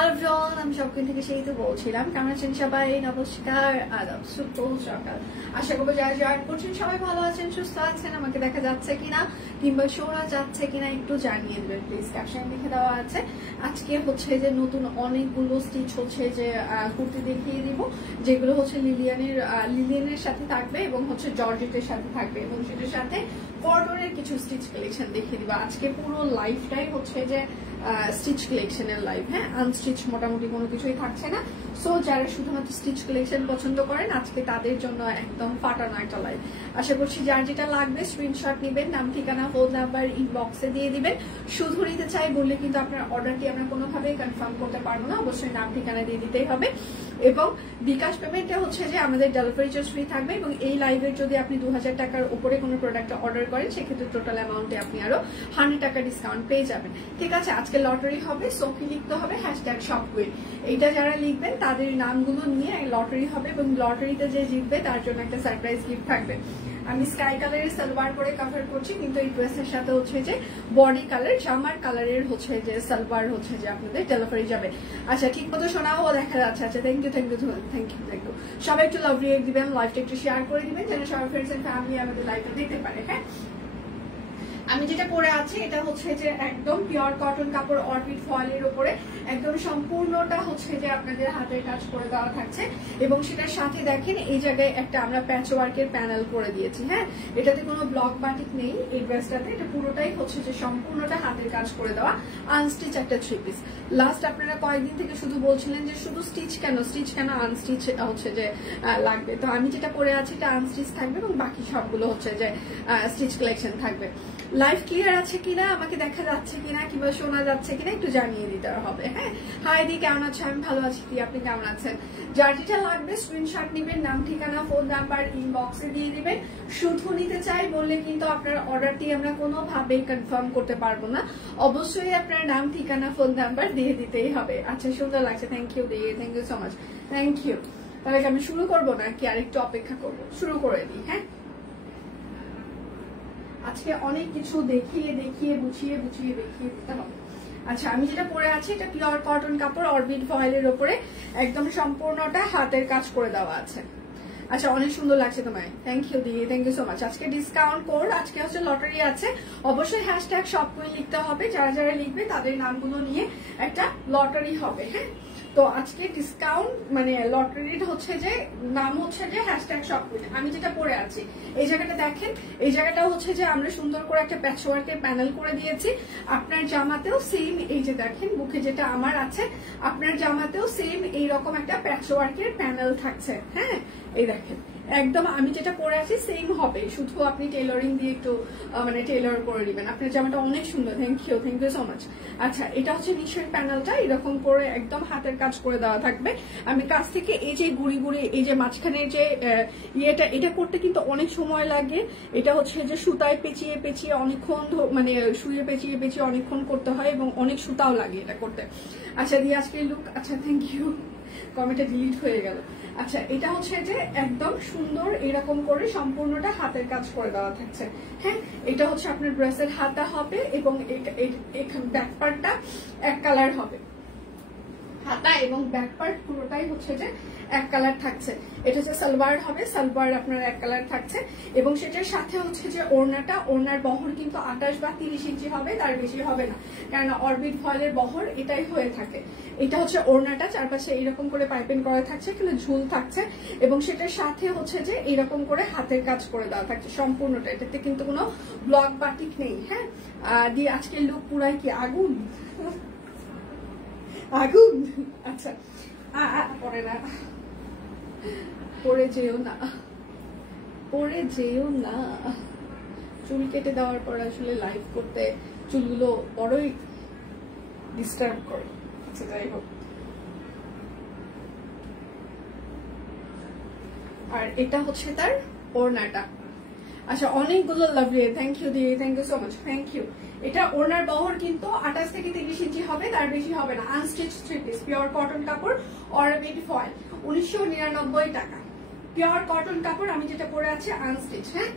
Hello everyone, আমি shopping থেকে সেই তো বলছিলাম। কেমন আছেন সবাই? নমস্কার, আদাব, শুভ সকাল। আশা করবো যারা জয়েন করছেন সবাই ভালো আছেন, সুস্থ আছেন। আমাকে দেখা যাচ্ছে কিনা কিংবা শোনা যাচ্ছে কিনা একটু জানিয়ে দেবেন প্লিজ। ক্যাপশন লিখে দেওয়া আছে। আজকে হচ্ছে যে নতুন অনেকগুলো স্টিচ হচ্ছে যে কুর্তি দেখিয়ে দিব, যেগুলো হচ্ছে লিলিয়ানের সাথে থাকবে এবং হচ্ছে জর্জেটের সাথে থাকবে এবং সেটার সাথে কটনের কিছু স্টিচ কালেকশন দেখিয়ে দিব। আজকে পুরো লাইফটাই হচ্ছে যে স্টিচ কালেকশনের লাইভ। হ্যাঁ, আনস্টিচ মোটামুটি কোনো কিছুই থাকছে না। সো যারা শুধুমাত্র স্টিচ কালেকশন পছন্দ করেন আজকে তাদের জন্য একদম ফাটানো একটা লাইভ। আশা করছি যার যেটা লাগবে স্ক্রিনশট নেবেন, নাম ঠিকানা ফোন নাম্বার ইনবক্সে দিয়ে দিবেন। শুধু নিতে চাই বললে কিন্তু আপনার অর্ডারটি আমরা কোনোভাবেই কনফার্ম করতে পারবো না, অবশ্যই নাম ঠিকানা দিয়ে দিতেই হবে। এবং বিকাশ পেমেন্টে হচ্ছে যে আমাদের ডেলিভারি চার্জ ফ্রি থাকবে এবং এই লাইভের যদি আপনি 2000 টাকার উপরে কোনো প্রোডাক্ট অর্ডার করেন সেক্ষেত্রে টোটাল অ্যামাউন্টে আপনি আরো 100 টাকা ডিসকাউন্ট পেয়ে যাবেন। ঠিক আছে, আজকে লটারি হবে, সো কি লিখতে হবে #shopqueen। এইটা যারা লিখবেন তাদের নামগুলো নিয়ে লটারি হবে এবং লটারিতে যে জিতবে তার জন্য একটা সারপ্রাইজ গিফট থাকবে। আমি স্কাই কালারের সালোয়ার করে কভার করছি, কিন্তু এই ড্রেসের সাথে হচ্ছে যে বডি কালার জামার কালারের হচ্ছে যে সালোয়ার হচ্ছে যে আপনাদের ডেলিভারি যাবে। আচ্ছা, ঠিক মতো শোনাও দেখা যাচ্ছে। আচ্ছা, থ্যাংক ইউ। সবাই একটু লাভ রিয়েক্ট দিবেন, লাইভটা একটু শেয়ার করে দিবেন যেন সবার ফ্রেন্ডস এন্ড ফ্যামিলি আমাদের লাইভটা দেখতে পারে। হ্যাঁ, আমি যেটা পরে আছি এটা হচ্ছে যে একদম পিওর কটন কাপড় অরবিট ফয়েলের উপরে একদম সম্পূর্ণটা হচ্ছে যে আপনাদের হাতের কাজ করে দেওয়া থাকছে এবং সেটার সাথে দেখেন এই জায়গায় একটা আমরা প্যাচ ওয়ার্কের প্যানেল করে দিয়েছি। হ্যাঁ, এটাতে কোনো ব্লক বাটিক নেই এই ড্রেসটাতে, এটা পুরোটাই হচ্ছে যে সম্পূর্ণটা হাতের কাজ করে দেওয়া আনস্টিচ একটা 3 পিস। লাস্ট আপনারা কয়েকদিন থেকে শুধু বলছিলেন যে শুধু স্টিচ কেন আনস্টিচ হচ্ছে যে লাগবে, তো আমি যেটা পরে আছি এটা আনস্টিচ থাকবে এবং বাকি সবগুলো হচ্ছে যে স্টিচ কালেকশন থাকবে। লাইভ ক্লিয়ার আছে কিনা, আমাকে দেখা যাচ্ছে কিনা কিংবা শোনা যাচ্ছে কিনা একটু জানিয়ে দিতে হবে। হ্যাঁ, হাই দি, কেমন আছো? আমি ভালো আছি। কি আপনি কেমন আছেন? যার যেটা লাগবে স্ক্রিনশট নিবেন, নাম ঠিকানা ফোন নাম্বার ইনবক্সে দিয়ে দিবেন। শুধু নিতে চাই বললে কিন্তু আপনার অর্ডারটি আমরা কোনোভাবেই কনফার্ম করতে পারবো না, অবশ্যই আপনার নাম ঠিকানা ফোন নাম্বার দিয়ে দিতেই হবে। আচ্ছা, সুন্দর লাগছে, thank you so much, thank you. তাহলে আমি শুরু করবো না কি আরেকটু অপেক্ষা করবো? শুরু করে দিই। হ্যাঁ, আজকে অনেক কিছু দেখিয়ে বুঝিয়ে দেখিয়ে দিতে হবে। আচ্ছা, আমি যেটা পরে আছি এটা পিওর কটন কাপড় অরবিট ফয়েলের উপরে একদম সম্পূর্ণটা হাতের কাজ করে দেওয়া আছে। আচ্ছা, অনেক সুন্দর লাগছে তোমায়, থ্যাংক ইউ সো মাচ। আজকে ডিসকাউন্ট কোড, আজকে হচ্ছে লটারি আছে, অবশ্যই #shopqueen লিখতে হবে। যারা যারা লিখবে তাদের নামগুলো নিয়ে একটা লটারি হবে। হ্যাঁ, তো আজকে ডিসকাউন্ট মানে লটারির হচ্ছে যে নাম হচ্ছে যে #shopqueen। আমি যেটা পরে আছি এই জায়গাটা দেখেন, এই জায়গাটা হচ্ছে যে আমরা সুন্দর করে একটা প্যাচওয়ার্কের প্যানেল করে দিয়েছি। আপনার জামাতেও সেম, এই যে দেখেন বুকে যেটা আমার আছে আপনার জামাতেও সেম এইরকম একটা প্যাচওয়ার্কের প্যানেল থাকছে। হ্যাঁ, এই দেখেন একদম আমি যেটা পরে আছি সেম হবে, শুধু আপনি টেলরিং দিয়ে একটু মানে টেলর করে দিবেন। আপনার জামাটা অনেক সুন্দর, থ্যাংক ইউ সো মাচ। আচ্ছা, এটা হচ্ছে নিচের প্যানেলটা এরকম করে একদম হাতের কাজ করে দেওয়া থাকবে। আমি কাছ থেকে এই যে গুড়ি এই যে মাঝখানে যে ইয়েটা, এটা করতে কিন্তু অনেক সময় লাগে। এটা হচ্ছে যে সুতায় পেঁচিয়ে অনেকক্ষণ মানে শুয়ে পেঁচিয়ে অনেকক্ষণ করতে হয় এবং অনেক সুতাও লাগে এটা করতে। আচ্ছা, দিয়ে আজকে লুক। আচ্ছা, থ্যাংক ইউ, কমেন্টটা ডিলিট হয়ে গেল। আচ্ছা, এটা হচ্ছে যে একদম সুন্দর এরকম করে সম্পূর্ণটা হাতের কাজ করে দেওয়া থাকছে। হ্যাঁ, এটা হচ্ছে আপনার ড্রেসের হাতা হবে এবং ব্যাক পার্টটা এক কালার হবে। হাতা এবং ব্যাক পার্ট পুরোটাই হচ্ছে যে এক কালার থাকছে। এটা হচ্ছে সালোয়ার হবে, সালোয়ার আপনার এক কালার থাকছে এবং সেটার সাথে হচ্ছে যে ওড়নার বহর কিন্তু 28 বা 30 ইঞ্চি হবে, তার বেশি হবে না, কারণ অরবিট ফয়েলের বহর এটাই হয়ে থাকে। এটা হচ্ছে ওড়নাটা, চারপাশে এইরকম করে পাইপিং করা থাকছে, কিন্তু ঝুল থাকছে এবং সেটার সাথে হচ্ছে যে এইরকম করে হাতের কাজ করে দেওয়া থাকছে সম্পূর্ণটা। এটাতে কিন্তু কোনো ব্লক বাটিক নেই। হ্যাঁ, দিয়ে আজকের লুক পুরাই কি আগুন। আচ্ছা, পরে না, পরে যেও না। চুল কেটে দেওয়ার পর আসলে লাইভ করতে চুলগুলো বড়ই ডিস্টার্ব করে। আচ্ছা, যাই হোক। আর এটা হচ্ছে তার ওড়নাটা। আচ্ছা, অনেকগুলো lovely, thank you so much, thank you. এটা ওড়নার বহর কিন্তু 28 থেকে 30 ইঞ্চি হবে, তার বেশি হবে না। আনস্টিচ 3 পিস পিওর কটন কাপড় অরবিট ফয়েল, 1999 টাকা। পিওর কটন কাপড় আমি যেটা পরে আছি আনস্টিচ। হ্যাঁ,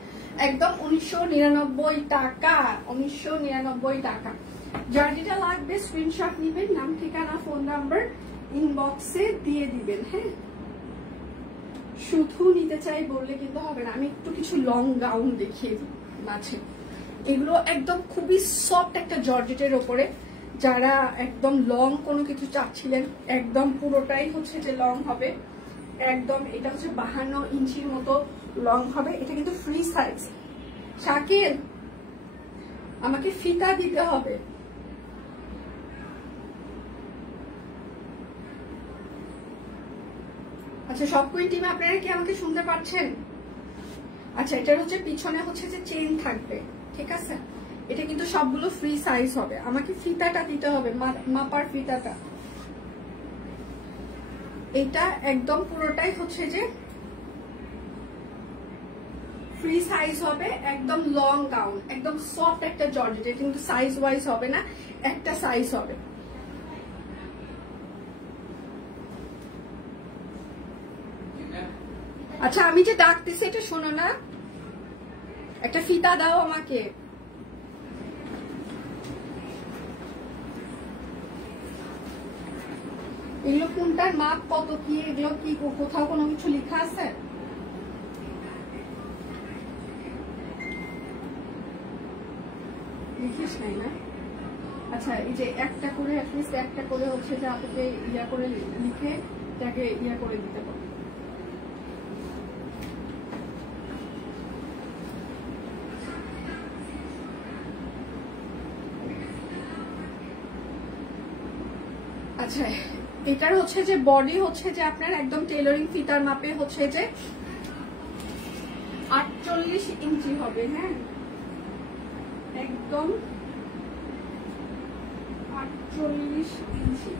একদম 1999 টাকা, 1999 টাকা। যার যেটা লাগবে স্ক্রিনশট নিবেন, নাম ঠিকানা ফোন নাম্বার ইনবক্সে দিয়ে দিবেন। হ্যাঁ, শুধু নিতে চাই বললে কিন্তু হবে না। আমি একটু কিছু লং গাউন দেখিয়ে দিই মাঝে। এগুলো একদম খুবই সফট একটা জর্জেটের ওপরে, যারা একদম লং কোনো কিছু চাচ্ছিলেন, একদম পুরোটাই হচ্ছে যে লং হবে একদম। এটা হচ্ছে 52 ইঞ্চির মতো লং হবে। এটা কিন্তু ফ্রি সাইজ। শাকিল, আমাকে ফিতা দিতে হবে। আচ্ছা, সব কুইন টিম আপনারা কি আমাকে শুনতে পাচ্ছেন? আচ্ছা, এটার হচ্ছে পিছনে হচ্ছে যে চেইন থাকবে, ঠিক আছে? এটা কিন্তু সবগুলো ফ্রি সাইজ হবে। আমাকে ফিতাটা দিতে হবে, মাপার ফিতাটা। এটা একদম পুরোটাই হচ্ছে যে ফ্রি সাইজ হবে, একদম লং গাউন, একদম সফট একটা জর্জেট। এটা কিন্তু সাইজ ওয়াইজ হবে না, একটা সাইজ হবে। আচ্ছা, আমি যে ডাকতেছি এটা শোনো না, একটা ফিতা দাও আমাকে। এগুলো কোনটার মাপ কত কি, এগুলো কি কোথাও কোনো কিছু লেখা আছে? লিখিস নাই না? আচ্ছা, এই যে একটা করে অ্যাটলিস্ট একটা করে হচ্ছে যে আপনাকে ইয়া করে লিখে তাকে ইয়া করে দিতে পারবো। আচ্ছা, এটার হচ্ছে যে বডি হচ্ছে যে আপনার একদম টেইলরিং ফিতার মাপে হচ্ছে যে 48 ইঞ্চি হবে। হ্যাঁ, একদম 48 ইঞ্চি।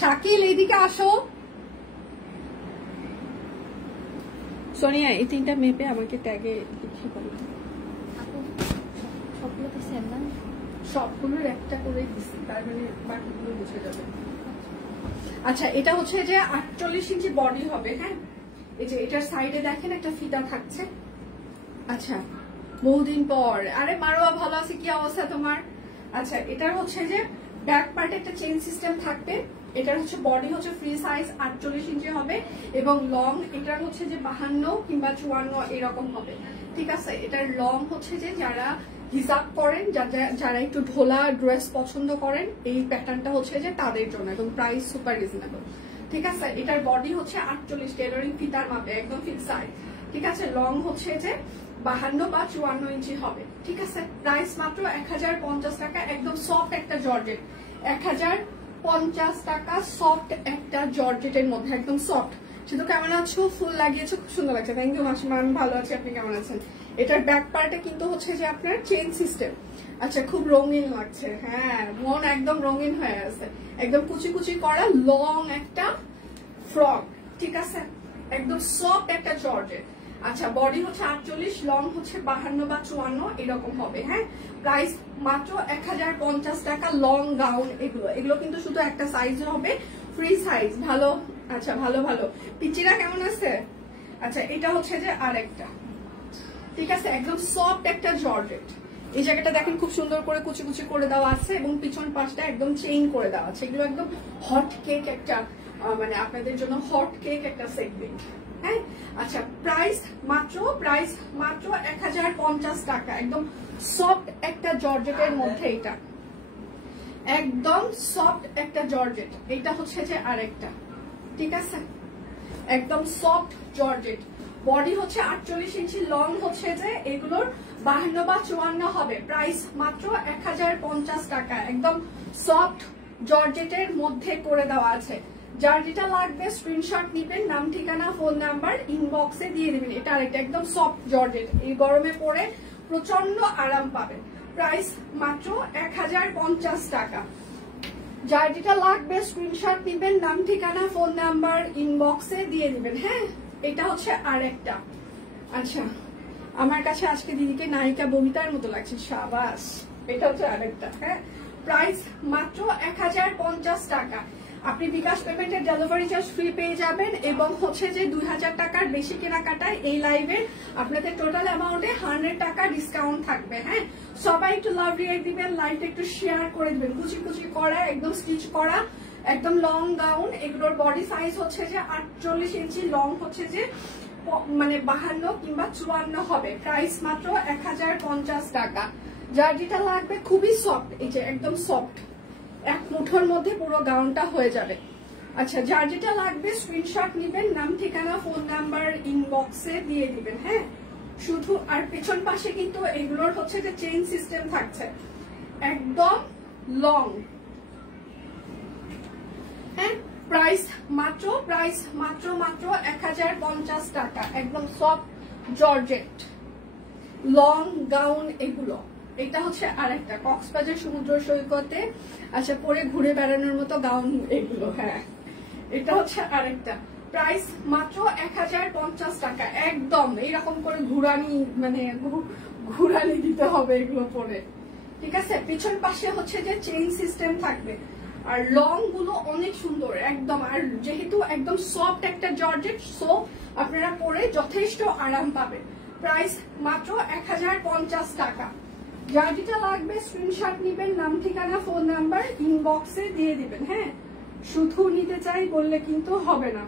শাকিল, এইদিকে আসো। সোনিয়া, এই তিনটা মেপে আমাকে ট্যাগে লিখে বলো। সবগুলো তো সেম না? সবগুলোর একটা করে দিচ্ছি, তার মানে বাকিগুলো বুঝে যাবে। আচ্ছা, এটা হচ্ছে যে 48 ইঞ্চি বডি হবে। হ্যাঁ, এই যে এটার সাইডে দেখেন একটা ফিতা থাকছে। আচ্ছা, বহুদিন পর। আরে মারোয়া, ভালো আছে? কি অবস্থা তোমার? আচ্ছা, এটার হচ্ছে যে ব্যাক পার্টে একটা চেইন সিস্টেম থাকবে। এটার হচ্ছে বডি হচ্ছে ফ্রি সাইজ 48 ইঞ্চি হবে এবং লং এটার হচ্ছে যে 52 কিংবা 54 এরকম হবে, ঠিক আছে? এটার লং হচ্ছে যে যারা হিজাব করেন, যারা একটু ঢোলা ড্রেস পছন্দ করেন, এই প্যাটার্নটা হচ্ছে যে তাদের জন্য। এবং প্রাইস সুপার রিজনেবল, ঠিক আছে? এটার বডি হচ্ছে 48 টেইলরিং ফিতার মাপে, একদম ফিট সাইজ, ঠিক আছে? লং হচ্ছে যে 52 বা 54 ইঞ্চি হবে, ঠিক আছে? প্রাইস মাত্র 1050 টাকা। একদম সফট একটা জর্জেট, 1050 টাকা। সফট একটা জর্জেটের মধ্যে, একদম সফট। শুধু কেমন আছো? ফুল লাগিয়েছো, খুব সুন্দর লাগছে। থ্যাংক ইউ মাসিমা, আমি ভালো আছি। আপনি কেমন আছেন? এটার ব্যাক পার্টে কিন্তু হচ্ছে যে আপনার চেইন সিস্টেম। আচ্ছা, খুব রঙিন লাগছে। হ্যাঁ, মন একদম রঙিন হয়ে আছে। একদম কুচি কুচি করা লং একটা ফ্রক, ঠিক আছে? একদম সফট একটা জর্জেট। আচ্ছা, বডি হচ্ছে 48, লং হচ্ছে 52 বা 54 এরকম হবে। হ্যাঁ, প্রাইস মাত্র 1050 টাকা। লং গাউন এগুলো কিন্তু শুধু একটা সাইজ হবে, ফ্রি সাইজ। ভালো, আচ্ছা, ভালো ভালো। পিচিরা কেমন আছে? আচ্ছা, এটা হচ্ছে যে আরেকটা, ঠিক আছে? একদম সফট একটা জর্জেট। এই জায়গাটা দেখেন খুব সুন্দর করে কুচি কুচি করে দেওয়া আছে এবং পিছন পাশটা একদম চেইন করে দেওয়া আছে। এগুলো একদম হট কেক একটা, মানে আপনাদের জন্য হট কেক একটা সেগমেন্ট। হ্যাঁ, আচ্ছা, প্রাইস মাত্র 1050 টাকা। একদম সফট একটা জর্জেটের মধ্যে, এটা একদম সফট একটা জর্জেট। এটা হচ্ছে যে আরেকটা, ঠিক আছে? একদম সফট জর্জেট। বডি হচ্ছে 48 ইঞ্চি, লং হচ্ছে যে এগুলোর 52 বা 54 হবে। প্রাইস মাত্র 1050 টাকা। একদম সফট জর্জেটের মধ্যে করে দেওয়া আছে। যার যেটা লাগবে স্ক্রিনশট নিবেন, নাম ঠিকানা ফোন নাম্বার ইনবক্সে দিয়ে দিবেন। এটা আরেকটা একদম সফট জর্জেট, এই গরমে পরে প্রচন্ড আরাম পাবেন। প্রাইস মাত্র 1050 টাকা। যার যেটা লাগবে স্ক্রিনশট নিবেন, নাম ঠিকানা ফোন নাম্বার ইনবক্সে দিয়ে দিবেন। হ্যাঁ, এটা হচ্ছে আরেকটা। আচ্ছা, আমার কাছে আজকে দিদিকে নায়িকা ববিতার মতো লাগছে, সাবাস। এটা হচ্ছে আরেকটা। হ্যাঁ, প্রাইস মাত্র 1050 টাকা। আপনি বিকাশ পেমেন্টের ডেলিভারি চার্জ ফ্রি পেয়ে যাবেন এবং হচ্ছে যে 2000 টাকার বেশি কেনাকাটায় এই লাইভে আপনাদের টোটাল অ্যামাউন্টে 100 টাকা ডিসকাউন্ট থাকবে। হ্যাঁ, সবাই একটু লাভ রিয়েক্ট দিবেন, লাইভটা একটু শেয়ার করে দিবেন। কুচি কুচি করা, একদম স্টিচ করা, একদম লং গাউন। এগুলোর বডি সাইজ হচ্ছে যে 48 ইঞ্চি, লং হচ্ছে যে মানে 52 কিংবা 54 হবে। প্রাইস মাত্র 1050 টাকা। যার যেটা লাগবে, খুবই সফট, এই যে একদম সফট, এক মুঠোর মধ্যে পুরো গাউনটা হয়ে যাবে। আচ্ছা, যার যেটা লাগবে স্ক্রিনশট নিবেন, নাম ঠিকানা ফোন নাম্বার ইনবক্সে দিয়ে দিবেন। হ্যাঁ, শুধু আর পেছন পাশে কিন্তু এগুলোর হচ্ছে যে চেইন সিস্টেম থাকছে, একদম লং। হ্যাঁ, প্রাইস মাত্র 1050 টাকা। একদম সফট জর্জেট লং গাউন এগুলো। এটা হচ্ছে আরেকটা কক্সবাজার সমুদ্র সৈকতে আচ্ছা পরে ঘুরে বেড়ানোর মতো গাউন এগুলো। হ্যাঁ, এটা হচ্ছে আরেকটা। প্রাইস মাত্র 1050 টাকা। একদম এইরকম করে ঘুরানি দিতে হবে এগুলো পরে, ঠিক আছে। পিছন পাশে হচ্ছে যে চেইন সিস্টেম থাকবে, আর লং গুলো অনেক সুন্দর একদম। আর যেহেতু একদম সফট একটা জর্জেট, সো আপনারা পরে যথেষ্ট আরাম পাবেন। প্রাইস মাত্র 1050 টাকা। যার যেটা লাগবে স্ক্রিনশট নিবেন, নাম ঠিকানা ফোন নাম্বার ইনবক্সে দিয়ে দিবেন। হ্যাঁ, শুধু নিতে চাই বললে কিন্তু হবে না।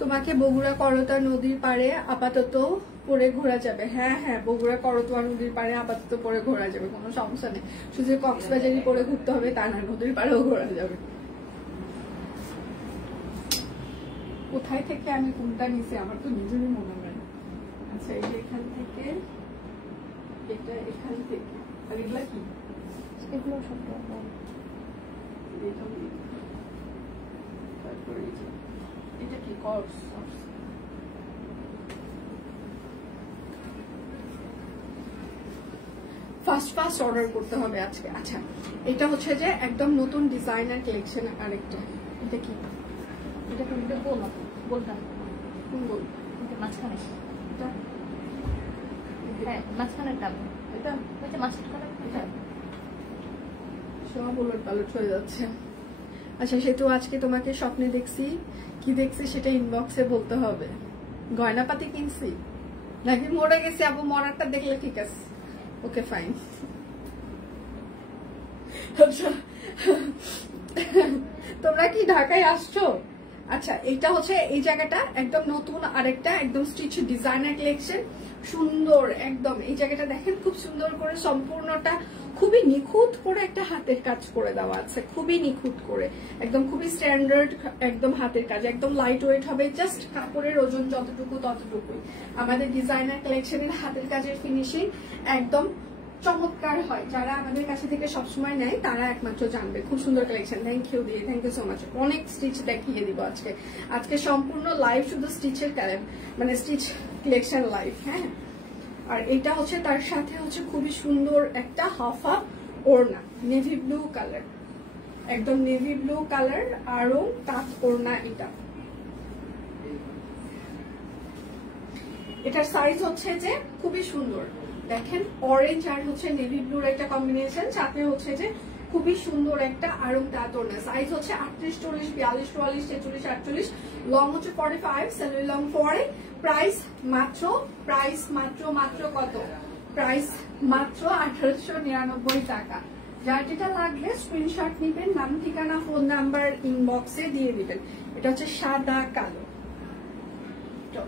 তোমাকে বগুড়া করতোয়া নদীর পাড়ে আপাতত পরে ঘোরা যাবে। হ্যাঁ হ্যাঁ, বগুড়া করতোয়া নদীর পাড়ে আপাতত পরে ঘোরা যাবে, কোনো সমস্যা নেই। শুধু কক্সবাজারই পরে ঘুরতে হবে তা না, নদীর পাড়েও ঘোরা যাবে। কোথায় থেকে আমি কোনটা নিছি আমার তো নিজেরই মনে হয়। আচ্ছা, এই যে এখান থেকে, এটা এখান থেকে, আর এগুলা কি? এগুলো সব তারপরে এটা কি কর্স? ফাস্ট অর্ডার করতে হবে আজকে। আচ্ছা, এটা হচ্ছে যে একদম নতুন ডিজাইনার কালেকশন। আরেকটা এটা কি? এটা কোনটা বলতাম কোন বল? এটা মাঝখানে, এটা হ্যাঁ মাঝখানেরটা। এটা হচ্ছে মাঝখানে, এটা সব উলট পালট হয়ে যাচ্ছে। আচ্ছা, সেতু আজকে তোমাকে স্বপ্নে দেখছি, কি দেখছি সেটা ইনবক্সে বলতে হবে। গয়নাপাতি কিনছি নাকি মরে গেছি? আপু মরারটা দেখলে ঠিক আছে, ওকে ফাইন। আচ্ছা, তোমরা কি ঢাকায় আসছো? আচ্ছা, এটা হচ্ছে এই জায়গাটা একদম নতুন আরেকটা একদম স্টিচ ডিজাইনার কালেকশন, সুন্দর একদম। এই জায়গাটা দেখেন, খুব সুন্দর করে সম্পূর্ণটা খুবই নিখুঁত করে একটা হাতের কাজ করে দেওয়া আছে, খুবই নিখুঁত করে, একদম খুবই স্ট্যান্ডার্ড একদম হাতের কাজ, একদম লাইট ওয়েট হবে। জাস্ট কাপড়ের ওজন যতটুকু ততটুকুই। আমাদের ডিজাইনার কালেকশনের হাতের কাজের ফিনিশিং একদম চমৎকার হয়। যারা আমাদের কাছে থেকে সবসময় নেয় তারা একমাত্র জানবে। খুব সুন্দর কালেকশন। থ্যাংক ইউ দিয়ে, থ্যাংক ইউ সো মাচ। অনেক স্টিচ দেখিয়ে দিব আজকে সম্পূর্ণ লাইভ, শুধু স্টিচের মানে স্টিচ কালেকশন লাইভ। হ্যাঁ, আর এটা হচ্ছে তার সাথে হচ্ছে খুবই সুন্দর একটা হাফা ওড়না, নেভি ব্লু কালার, একদম নেভি ব্লু কালার, আরো কাত ওড়না। এটার সাইজ হচ্ছে যে খুবই সুন্দর, দেখেন অরেঞ্জ আর হচ্ছে নেভি ব্লুর একটা কম্বিনেশন, সাথে হচ্ছে যে খুবই সুন্দর একটা আরং তাঁত ওড়না। সাইজ হচ্ছে 38, 40, 42, 44, 46, 48, লং হচ্ছে 45, সেলুরি লং 40। প্রাইস মাত্র কত? প্রাইস মাত্র 1899 টাকা। যার যেটা লাগবে স্ক্রিনশট নিবেন, নাম ঠিকানা ফোন নাম্বার ইনবক্সে দিয়ে দিবেন। এটা হচ্ছে সাদা কালো,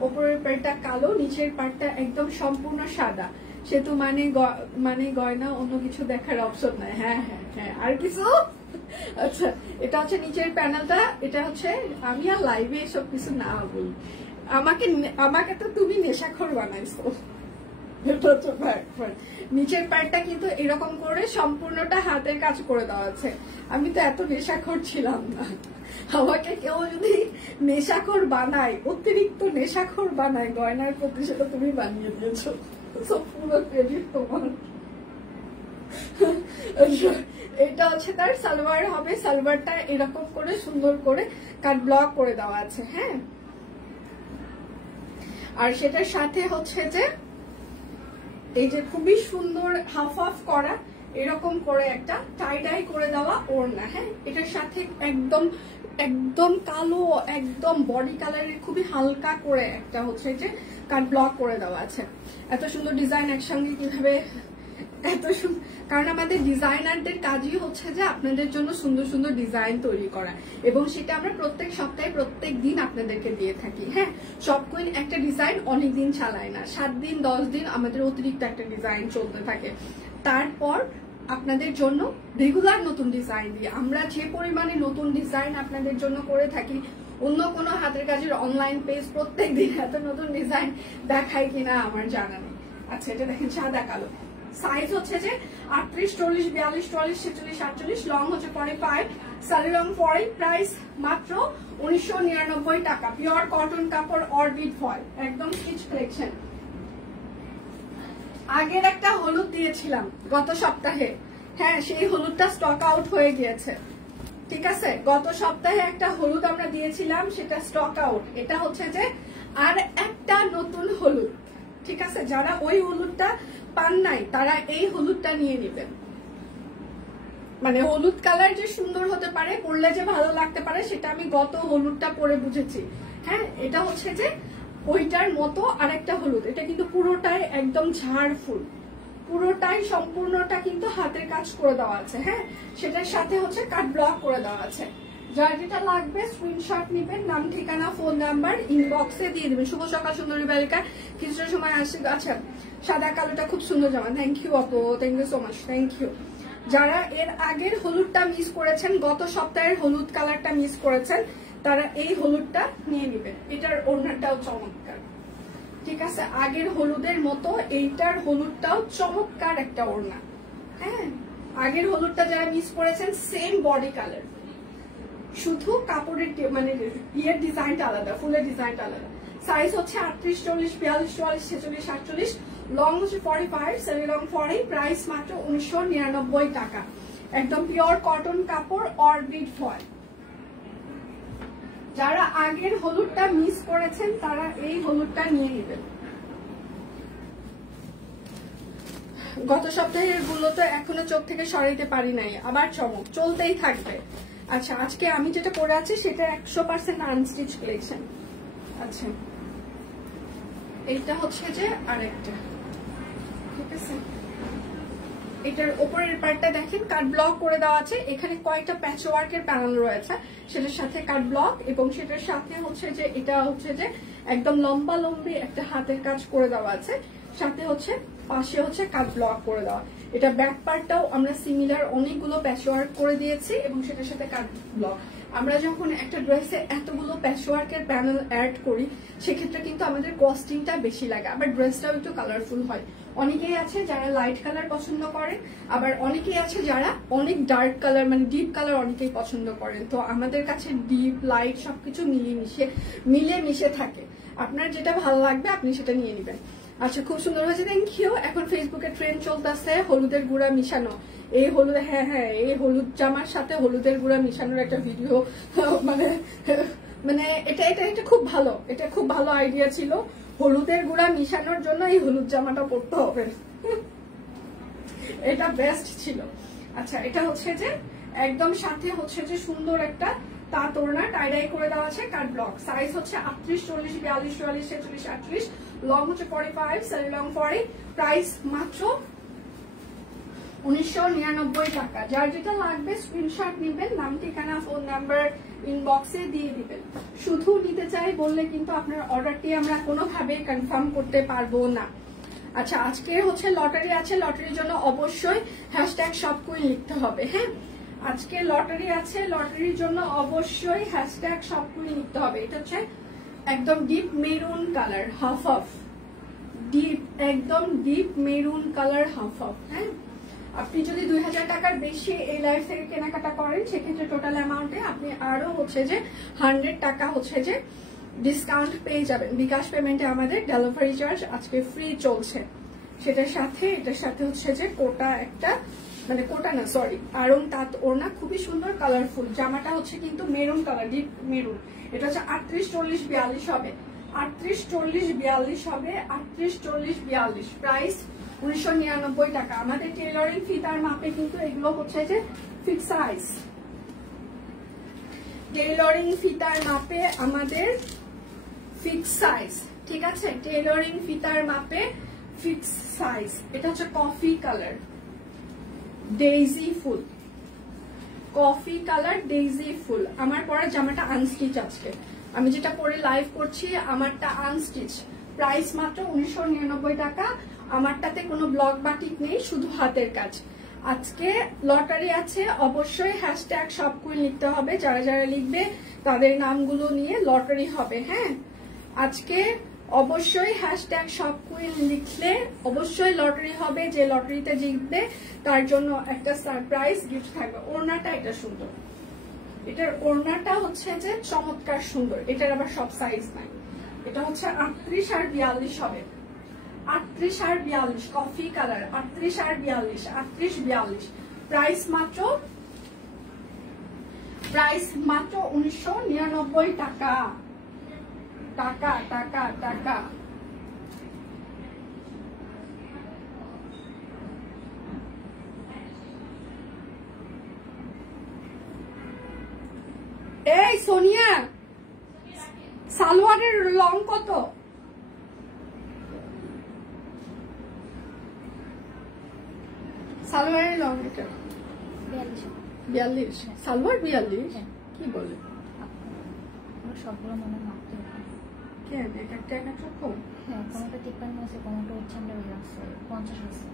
ওপরের পার্টটা কালো, নিচের পার্টটা একদম সম্পূর্ণ সাদা। সেতু মানে গয়না অন্য কিছু দেখার অপশন নাই। হ্যাঁ হ্যাঁ হ্যাঁ, আর কিছু? আচ্ছা, এটা হচ্ছে নিচের প্যানেলটা। এটা হচ্ছে, আমি আর লাইভে এসব কিছু না বলি, আমাকে তো তুমি নেশাখোর বানাইছো। এটা হচ্ছে ব্যাক পার্ট। নিচের পার্টটা কিন্তু এরকম করে সম্পূর্ণটা হাতের কাজ করে দেওয়া আছে। আমি তো এত নেশাখোর ছিলাম না, আমাকে কেউ যদি নেশাখোর বানায়, অতিরিক্ত নেশাখোর বানায় গয়নার প্রতি, সেটা তুমি বানিয়ে দিয়েছো, পুরো ক্রেডিট তোমার। এটা হচ্ছে তার সালোয়ার হবে, সালোয়ারটা এরকম করে সুন্দর করে কাট ব্লক করে দেওয়া আছে। হ্যাঁ, আর সেটার সাথে হচ্ছে যে এই যে খুবই সুন্দর হাফ হাফ করা এরকম করে একটা টাই ডাই করে দেওয়া ওড়না। হ্যাঁ, এটার সাথে একদম একদম কালো, একদম বডি কালারের খুবই হালকা করে একটা হচ্ছে যে কাট ব্লক করে দেওয়া আছে। এত সুন্দর ডিজাইন একসঙ্গে কিভাবে, এত সুন্দর, কারণ আমাদের ডিজাইনারদের কাজই হচ্ছে যে আপনাদের জন্য সুন্দর সুন্দর ডিজাইন তৈরি করা, এবং সেটা আমরা প্রত্যেক সপ্তাহে প্রত্যেক দিন আপনাদেরকে দিয়ে থাকি। হ্যাঁ, সব কুইন একটা ডিজাইন অনেকদিন চালায় না, 7 দিন 10 দিন আমাদের অতিরিক্ত একটা ডিজাইন চলতে থাকে। তারপর আপনাদের জন্য রেগুলার নতুন ডিজাইন দিই। আমরা যে পরিমাণে নতুন ডিজাইন আপনাদের জন্য করে থাকি, অন্য কোনো হাতের কাজের অনলাইন পেজ প্রত্যেক দিন এত নতুন ডিজাইন দেখায় কিনা আমার জানা নেই। আচ্ছা, এটা দেখেন সাদা কালো, সাইজ হচ্ছে যে 38, 40, 42, 44, 46, 48, লং হচ্ছে 45, সালি লং 40, প্রাইস মাত্র 1999 টাকা। পিওর কটন কাপড়, অরবিট ফয়েল, একদম স্টিচ কালেকশন। আগের একটা হলুদ দিয়েছিলাম গত সপ্তাহে, হ্যাঁ সেই হলুদটা স্টক আউট হয়ে গিয়েছে। ঠিক আছে, গত সপ্তাহে একটা হলুদ আমরা দিয়েছিলাম, সেটা স্টক আউট। এটা হচ্ছে যে আর একটা নতুন হলুদ। ঠিক আছে, যারা ওই হলুদটা পান নাই তারা এই হলুদটা নিয়ে নেবেন। মানে হলুদ কালার যে সুন্দর হতে পারে, পরলে যে ভালো লাগতে পারে, সেটা আমি গত হলুদটা পরে বুঝেছি। হ্যাঁ, এটা হচ্ছে যে ওইটার মতো আরেকটা হলুদ। এটা কিন্তু পুরোটাই একদম ঝাড় ফুল, পুরোটাই সম্পূর্ণটা কিন্তু হাতের কাজ করে দেওয়া আছে। হ্যাঁ, সেটার সাথে হচ্ছে কাট ব্লক করে দেওয়া আছে। যার যেটা লাগবে স্ক্রিনশট নিবেন, নাম ঠিকানা ফোন নাম্বার ইনবক্সে দিয়ে দিবেন। শুভ সকাল সুন্দরী বালিকা, কিছুটা সময় আসছে। আচ্ছা, সাদা কালোটা খুব সুন্দর জামা, থ্যাংক ইউ আপু, thank you so much, thank you. যারা এর আগের হলুদটা মিস করেছেন, গত সপ্তাহের হলুদ কালারটা মিস করেছেন, তারা এই হলুদটা নিয়ে নেবেন। এটার ওড়নাটাও চমৎকার। ঠিক আছে, আগের হলুদের মতো এইটার হলুদটাও চমৎকার একটা ওড়না। হ্যাঁ, আগের হলুদটা যারা মিস করেছেন, সেম বডি কালার, শুধু কাপড়ের মানে ইয়ের ডিজাইনটা আলাদা, ফুলের ডিজাইনটা আলাদা। সাইজ হচ্ছে 38, 40, 42, 44, 46, 48, লং হচ্ছে 45, সালি লং 40, প্রাইস মাত্র 1999 টাকা। একদম পিওর কটন কাপড়, অরবিট ফয়েল। যারা আগের হলুদটা মিস করেছেন তারা এই হলুদটা নিয়ে নেবেন। গত সপ্তাহের গুলো তো এখনো চোখ থেকে সরাইতে পারি নাই, আবার চমক চলতেই থাকবে। আচ্ছা, আজকে আমি যেটা পরে আছি সেটা 100% আনস্টিচ কালেকশন। আচ্ছা, এইটা হচ্ছে যে আরেকটা। ঠিক আছে, এটার উপরের পার্টটা দেখেন কাট ব্লক করে দেওয়া আছে। এখানে কয়েকটা প্যাচ ওয়ার্কের প্যানেল রয়েছে, সেটার সাথে কাট ব্লক, এবং সেটার সাথে হচ্ছে যে এটা হচ্ছে যে একদম লম্বা লম্বি একটা হাতের কাজ করে দেওয়া আছে, সাথে হচ্ছে পাশে হচ্ছে কাট ব্লক করে দেওয়া। এটা ব্যাক পার্টটাও আমরা সিমিলার অনেকগুলো প্যাচ ওয়ার্ক করে দিয়েছি, এবং সেটার সাথে কাট ব্লক। আমরা যখন একটা ড্রেসে এতগুলো প্যাচ ওয়ার্কের প্যানেল অ্যাড করি, সেক্ষেত্রে কিন্তু আমাদের কস্টিংটা বেশি লাগে, আবার ড্রেসটাও একটু কালারফুল হয়। অনেকেই আছে যারা লাইট কালার পছন্দ করেন, আবার অনেকেই আছে যারা অনেক ডার্ক কালার মানে ডিপ কালার অনেকেই পছন্দ করেন। তো আমাদের কাছে ডিপ লাইট সবকিছু মিলে মিশে থাকে। আপনার যেটা ভালো লাগবে আপনি সেটা নিয়ে নেবেন। আচ্ছা, খুব সুন্দর হয়েছে, থ্যাংক ইউ। এখন ফেসবুকে ট্রেন্ড চলতেছে হলুদের গুঁড়া মিশানো। এই হলুদ, হ্যাঁ হ্যাঁ, এই হলুদ জামার সাথে হলুদের গুঁড়া মিশানোর একটা ভিডিও, মানে মানে এটা এটা এটা খুব ভালো, এটা খুব ভালো আইডিয়া ছিল। হলুদের গুঁড়া মিশানোর জন্য এই হলুদ জামাটা পরতে হবে, এটা বেস্ট ছিল। আচ্ছা, এটা হচ্ছে যে একদম সাথে হচ্ছে যে সুন্দর একটা তাঁত ওড়না টাই ডাই করে দেওয়া আছে, কাট ব্লক। সাইজ হচ্ছে 38, 40, 42, 44, 46, 48, লং হচ্ছে 45, সালি লং 40, প্রাইস মাত্র 1999 টাকা। যার যেটা লাগবে স্ক্রিনশট নিবেন, নাম ঠিকানা ফোন নাম্বার ইনবক্সে দিয়ে দিবেন। শুধু নিতে চাই বললে কিন্তু আপনার অর্ডারটি আমরা কোনোভাবে কনফার্ম করতে পারবো না। আচ্ছা, আজকে হচ্ছে লটারি আছে, লটারির জন্য অবশ্যই হ্যাশট্যাগ সবকুইন লিখতে হবে। হ্যাঁ, আজকে লটারি আছে, লটারির জন্য অবশ্যই হ্যাশট্যাগ সবকুইন লিখতে হবে। এটা হচ্ছে একদম deep maroon colour, half half deep, একদম deep maroon colour half half. হ্যাঁ, আপনি যদি 2000 টাকার বেশি এই লাইফ থেকে কেনাকাটা করেন সেক্ষেত্রে টোটাল অ্যামাউন্টে আপনি আরো হচ্ছে যে 100 টাকা হচ্ছে যে ডিসকাউন্ট পেয়ে যাবেন। বিকাশ পেমেন্টে আমাদের ডেলিভারি চার্জ আজকে ফ্রি চলছে। সেটার সাথে এটার সাথে হচ্ছে যে কোটা একটা, মানে কোটা না সরি, আরং তাঁত ওড়না, খুবই সুন্দর কালারফুল। জামাটা হচ্ছে কিন্তু মেরুন কালার, ডিপ মেরুন। এটা হচ্ছে 38, 40, 42 হবে, 38, 40, 42 হবে, 38, 40, 42। প্রাইস 1999 টাকা। আমাদের টেইলরিং ফিতার মাপে কিন্তু এগুলো হচ্ছে যে ফিক্স সাইজ। টেইলরিং ফিতার মাপে আমাদের ফিক্স সাইজ, ঠিক আছে? টেইলরিং ফিতার মাপে ফিক্স সাইজ। এটা হচ্ছে কফি কালার ডেইজি ফুল, কফি কালার ডেইজি ফুল। আমার পরে জামাটা আনস্টিচ আজকে, আমি যেটা পরে লাইভ করছি আমারটা আনস্টিচ। প্রাইস মাত্র 1999 টাকা। আমারটাতে কোনো ব্লক বাটিক নেই, শুধু হাতের কাজ। আজকে লটারি আছে, অবশ্যই হ্যাশট্যাগ সব কুইন লিখতে হবে। যারা যারা লিখবে তাদের নামগুলো নিয়ে লটারি হবে। হ্যাঁ, আজকে অবশ্যই হ্যাশট্যাগ সব কুইন লিখলে অবশ্যই লটারি হবে। যে লটারিতে জিতবে তার জন্য একটা সারপ্রাইজ গিফট থাকবে। ওড়নাটা এটা সুন্দর, এটার ওড়নাটা হচ্ছে যে চমৎকার সুন্দর। এটার আবার সব সাইজ নাই। এটা হচ্ছে 38 আর 42 হবে, 38 আর 42 কফি কালার, 38 আর 42, 38, 42। প্রাইস মাত্র 1999 টাকা। টাকা টাকা টাকা। এই সোনিয়া, সালোয়ারের লং কত? সালোয়ারের লং এটা 42, সালোয়ার 42? কি বলে? সবগুলো মনে মাপতে হবে। কেন এটা একটা এক রকম? হ্যাঁ, কোনোটা 53 আছে, কোনোটা হচ্ছে 50 আছে।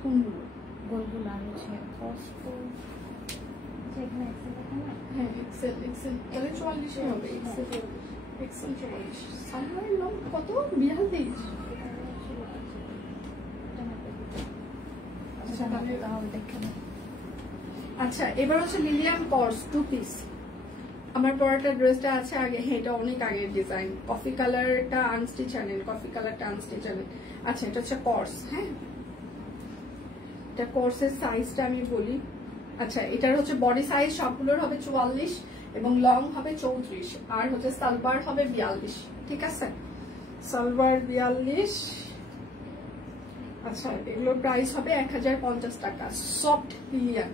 কোনগুলো? গোলগুলো আর হচ্ছে কষ্ট যেখানে এক্সেল দেখে না। হ্যাঁ, এক্সেল এক্সেল তাহলে 44 হবে। XL XL 44। সালোয়ারের লং কত? 42। আচ্ছা তাহলে দেখে না। আচ্ছা, এবার হচ্ছে লিলিয়ান কর্স 2 পিস। আমার পরাটা ড্রেসটা আছে আগে, হ্যাঁ এটা অনেক আগের ডিজাইন। কফি কালারটা আনস্টিচ আনেন, কফি কালারটা আনস্টিচ আনেন। আচ্ছা, এটা হচ্ছে কর্স। হ্যাঁ, এটা কর্সের সাইজটা আমি বলি। আচ্ছা, এটার হচ্ছে বডি সাইজ সবগুলোর হবে 44 এবং লং হবে 34, আর হচ্ছে সালোয়ার হবে 42। ঠিক আছে, সালোয়ার 42। আচ্ছা, এগুলোর প্রাইস হবে 1050 টাকা। Soft Lilian.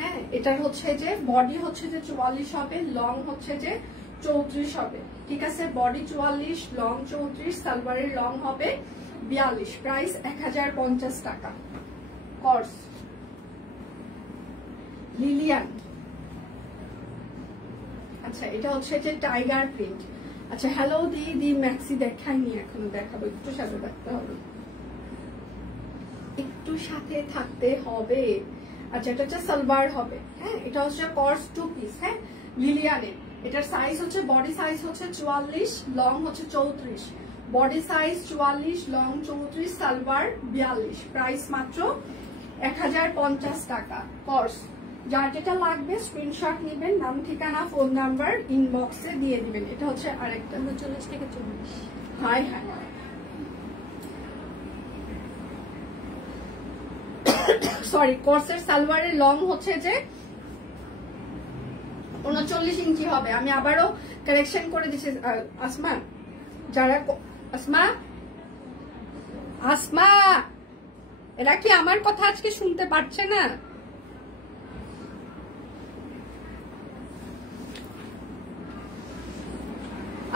হ্যাঁ, এটার হচ্ছে যে বডি হচ্ছে যে 44 হবে, লং হচ্ছে যে 34 হবে। ঠিক আছে, বডি 44, লং 34, সালোয়ারের লং হবে 42। প্রাইস 1050 টাকা। কর্স লিলিয়ান। আচ্ছা, এটা হচ্ছে যে টাইগার প্রিন্ট। আচ্ছা, হ্যালো দি ম্যাক্সি দেখাইনি, এখনো দেখাবো, একটু সাথে থাকতে হবে, একটু সাথে থাকতে হবে। আচ্ছা, এটা হচ্ছে সালোয়ার হবে। হ্যাঁ, এটা হচ্ছে কর্স 2 পিস। হ্যাঁ, লিলিয়ানের। এটার সাইজ হচ্ছে বডি সাইজ হচ্ছে 44, লং হচ্ছে 34। Body size 44, long 34, salwar 42। Price মাত্র 1050 টাকা। কর্স। যার যেটা লাগবে স্ক্রিনশট নেবেন, নাম ঠিকানা ফোন নাম্বার ইনবক্সে দিয়ে দিবেন। এটা হচ্ছে আরেকটা 39 থেকে 40। High high. সরি, কোর্সের সালোয়ারের লং হচ্ছে যে 39 ইঞ্চি হবে। আমি আবারও কারেকশন করে দিচ্ছি। আসমা, যারা আসমা আসমা এরা কি আমার কথা আজকে শুনতে পারছে না?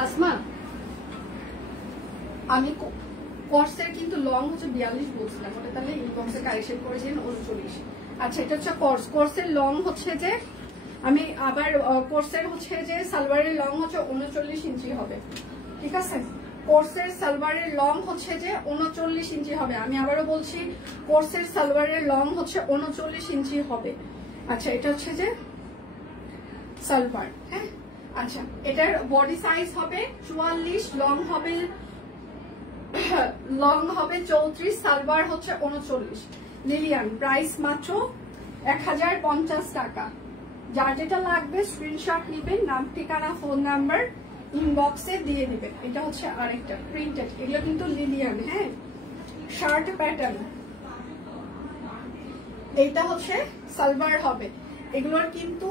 আসমা, আমি কোর্সের কিন্তু লং হচ্ছে 42 বলছিলাম, ওটা তাহলে ইনবক্সে কারেকশন করেছিলেন 39। আচ্ছা, এটা হচ্ছে কর্স। কোর্সের লং হচ্ছে যে আমি আবার কোর্সের হচ্ছে যে সালোয়ারের লং হচ্ছে 39 ইঞ্চি হবে। ঠিক আছে, কোর্সের সালোয়ারের লং হচ্ছে যে 39 ইঞ্চি হবে। আমি আবারও বলছি, কোর্সের সালোয়ারের লং হচ্ছে 39 ইঞ্চি হবে। আচ্ছা, এটা হচ্ছে যে সালোয়ার। হ্যাঁ, আচ্ছা, এটার বডি সাইজ হবে 44, লং হবে লং হবে 34, সালোয়ার হচ্ছে 39। লিলিয়ান, প্রাইস মাত্র 1050 টাকা। যার যেটা লাগবে স্ক্রিনশট নেবেন, নাম ঠিকানা ফোন নাম্বার ইনবক্সে দিয়ে দিবেন। এটা হচ্ছে আরেকটা প্রিন্টেড, এগুলো কিন্তু লিলিয়ান। হ্যাঁ, শার্ট প্যাটার্ন। এইটা হচ্ছে সালোয়ার হবে, এগুলোর কিন্তু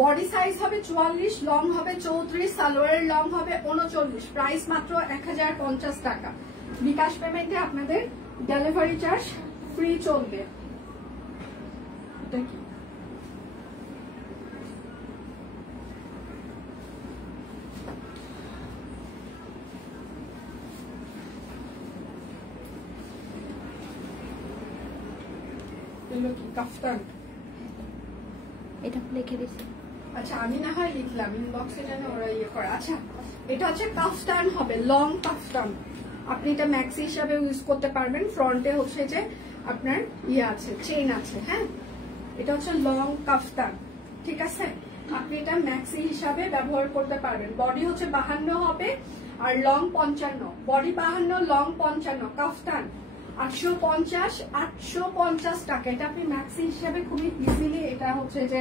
বডি সাইজ হবে 44, লং হবে 34, সালোয়ারের লং হবে 39। প্রাইস মাত্র 1050 টাকা। বিকাশ পেমেন্টে আপনাদের ডেলিভারি চার্জ ফ্রি চলবে। কাফতান, এটা লিখে দিচ্ছি। আচ্ছা আমি না হয় লিখলাম, ইনবক্সে যেন ওরা ইয়ে করে। আচ্ছা এটা হচ্ছে কাফতান হবে, লং কাফতান। আপনি এটা ম্যাক্সি হিসাবে ইউজ করতে পারবেন। ফ্রন্টে হচ্ছে যে আপনার ইয়ে আছে, চেইন আছে। হ্যাঁ, এটা হচ্ছে লং কাফতান, ঠিক আছে। আপনি এটা ম্যাক্সি হিসাবে ব্যবহার করতে পারবেন। বডি হচ্ছে 52 হবে আর লং 55। Body 52, long 55। কাফতান 850 টাকা। এটা আপনি ম্যাক্সি হিসাবে খুবই ইজিলি এটা হচ্ছে যে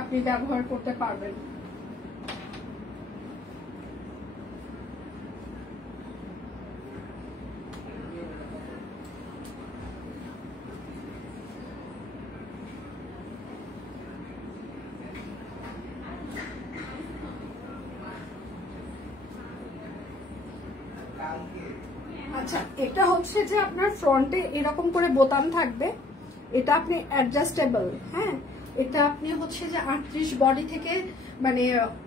আপনি ব্যবহার করতে পারবেন। আচ্ছা এটা হচ্ছে যে আপনার ফ্রন্টে এরকম করে বোতাম থাকবে, এটা আপনি অ্যাডজাস্টেবল। হ্যাঁ, এটা আপনি হচ্ছে যে 38 বডি থেকে মানে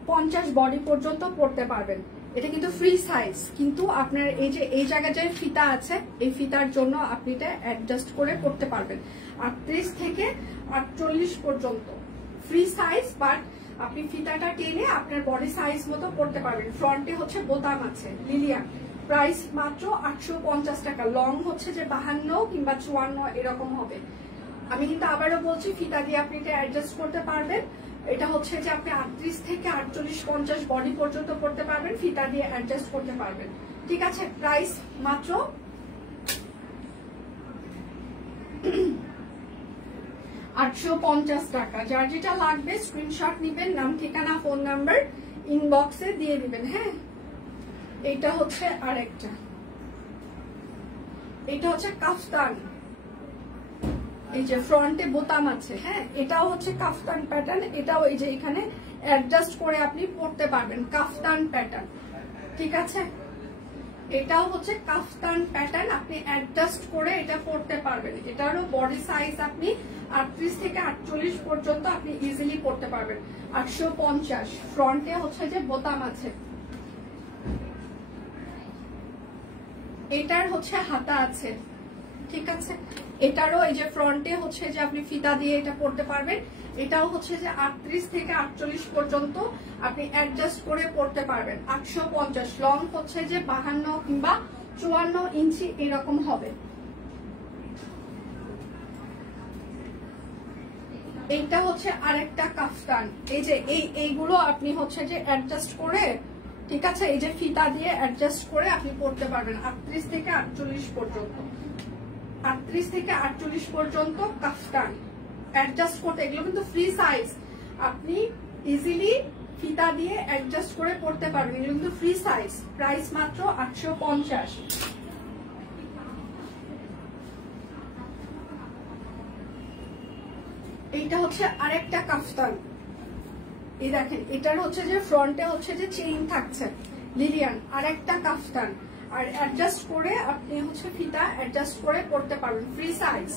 50 বডি পর্যন্ত পড়তে পারবেন। এটা কিন্তু ফ্রি সাইজ, কিন্তু আপনার এই যে এই জায়গায় যে ফিতা আছে, এই ফিতার জন্য আপনি এটা অ্যাডজাস্ট করে পড়তে পারবেন। 38 থেকে 48 পর্যন্ত ফ্রি সাইজ, বাট আপনি ফিতাটা টেনে আপনার বডি সাইজ মতো পড়তে পারবেন। ফ্রন্টে হচ্ছে বোতাম আছে, লিলিয়ান। প্রাইস মাত্র 850 টাকা। লং হচ্ছে যে 52 কিংবা 54 এরকম হবে। আমি কিন্তু আবারও বলছি, ফিতা দিয়ে আপনি এটা অ্যাডজাস্ট করতে পারবেন। এটা হচ্ছে যে আপনি 38 থেকে 48, 50 বডি পর্যন্ত পড়তে পারবেন, ফিতা দিয়ে অ্যাডজাস্ট করতে পারবেন। ঠিক আছে, প্রাইস মাত্র 850 টাকা। যার যেটা লাগবে স্ক্রিনশট নিবেন, নাম ঠিকানা ফোন নাম্বার ইনবক্সে দিয়ে দিবেন। হ্যাঁ, এটা হচ্ছে আরেকটা, এটা হচ্ছে কাফতান। এই যে ফ্রন্টে বোতাম আছে। হ্যাঁ, এটাও হচ্ছে কাফতান প্যাটার্ন। এটাও এই যে এখানে অ্যাডজাস্ট করে আপনি পড়তে পারবেন, কাফতান প্যাটার্ন। ঠিক আছে, এটাও হচ্ছে কাফতান প্যাটার্ন, আপনি অ্যাডজাস্ট করে এটা পড়তে পারবেন। এটারও বডি সাইজ আপনি 38 থেকে 48 পর্যন্ত আপনি ইজিলি পড়তে পারবেন। 850। ফ্রন্টে হচ্ছে যে বোতাম আছে, এটার হচ্ছে হাতা আছে। ঠিক আছে, এটারও এই যে ফ্রন্টে হচ্ছে যে আপনি ফিতা দিয়ে এটা পড়তে পারবেন। এটাও হচ্ছে যে 38 থেকে 48 পর্যন্ত আপনি অ্যাডজাস্ট করে পড়তে পারবেন। 850। লং হচ্ছে যে 52 কিংবা 54 ইঞ্চি এরকম হবে। এইটা হচ্ছে আরেকটা কাফতান। এই যে এইগুলো আপনি হচ্ছে যে অ্যাডজাস্ট করে, ঠিক আছে, এই যে ফিতা দিয়ে অ্যাডজাস্ট করে আপনি পড়তে পারবেন। 38 থেকে 48 পর্যন্ত, 38 থেকে 48 পর্যন্ত কাফতান অ্যাডজাস্ট করতে। এগুলো কিন্তু ফ্রি সাইজ, আপনি ইজিলি ফিতা দিয়ে অ্যাডজাস্ট করে পড়তে পারবেন। এগুলো কিন্তু ফ্রি সাইজ। প্রাইস মাত্র 850। এইটা হচ্ছে আরেকটা কাফতান। এই দেখেন, এটার হচ্ছে যে ফ্রন্টে হচ্ছে যে চেইন থাকছে, লিলিয়ান। আরেকটা কাফতান, আর অ্যাডজাস্ট করে আপনি হচ্ছে ফিতা অ্যাডজাস্ট করে পড়তে পারবেন। ফ্রি সাইজ,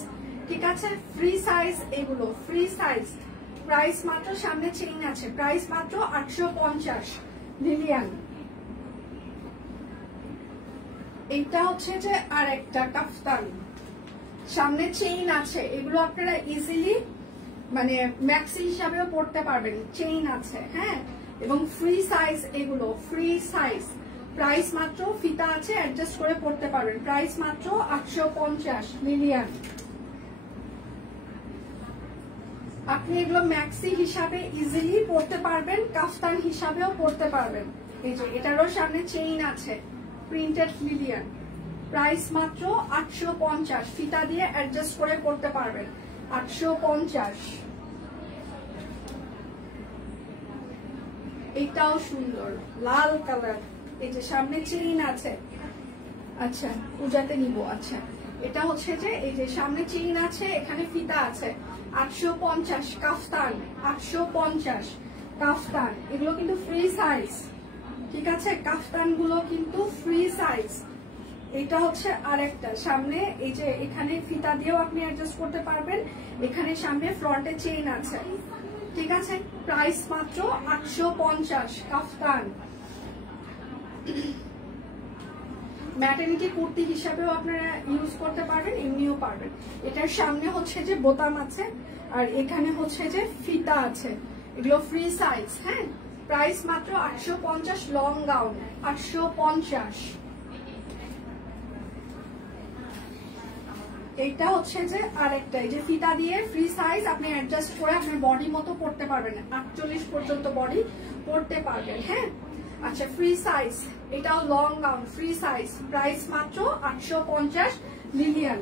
ঠিক আছে, ফ্রি সাইজ, এগুলো ফ্রি সাইজ। প্রাইস মাত্র, সামনে চেইন আছে, প্রাইস মাত্র 850। লিলিয়ান। এইটা হচ্ছে যে আরেকটা কাফতান, সামনে চেইন আছে। এগুলো আপনারা ইজিলি মানে ম্যাক্সি হিসাবেও পড়তে পারবেন, চেইন আছে। হ্যাঁ, এবং ফ্রি সাইজ, এগুলো ফ্রি সাইজ। প্রাইস মাত্র, ফিতা আছে, অ্যাডজাস্ট করে পড়তে পারবেন। প্রাইস মাত্র 850। লিলিয়ান। আপনি এগুলো ম্যাক্সি হিসাবে ইজিলি পড়তে পারবেন, কাফতান হিসাবেও পড়তে পারবেন। এই যে এটারও সামনে চেইন আছে, প্রিন্টেড লিলিয়ান। প্রাইস মাত্র 850, ফিতা দিয়ে অ্যাডজাস্ট করে পড়তে পারবেন 850। এটাও সুন্দর লাল কালার, এই যে সামনে চেইন আছে। আচ্ছা পূজাতে নিব। আচ্ছা এটা হচ্ছে যে এই যে সামনে চেইন আছে, এখানে ফিতা আছে, 850 কাফতান, 850 কাফতান। এগুলো কিন্তু ফ্রি সাইজ, ঠিক আছে, কাফতান গুলো কিন্তু ফ্রি সাইজ। এটা হচ্ছে আরেকটা, সামনে এই যে এখানে ফিতা দিয়েও আপনি অ্যাডজাস্ট করতে পারবেন, এখানে সামনে ফ্রন্টে চেইন আছে, ঠিক আছে। প্রাইস মাত্র 850 কাফতান। ম্যাটারনিটি কুর্তি হিসাবেও আপনারা ইউজ করতে পারবেন, এমনিও পারবেন। এটার সামনে হচ্ছে যে বোতাম আছে, আর এখানে হচ্ছে যে ফিতা আছে, এগুলো ফ্রি সাইজ। হ্যাঁ, প্রাইস মাত্র 850, লং গাউন 850। এইটা হচ্ছে যে আরেকটা, এই যে ফিতা দিয়ে ফ্রি সাইজ, আপনি অ্যাডজাস্ট করে আপনার বডি মতো পড়তে পারবেন, 48 পর্যন্ত বডি পড়তে পারবেন। হ্যাঁ, আচ্ছা ফ্রি সাইজ, এটাও long gown free size, price মাত্র 850 লিলিয়ান।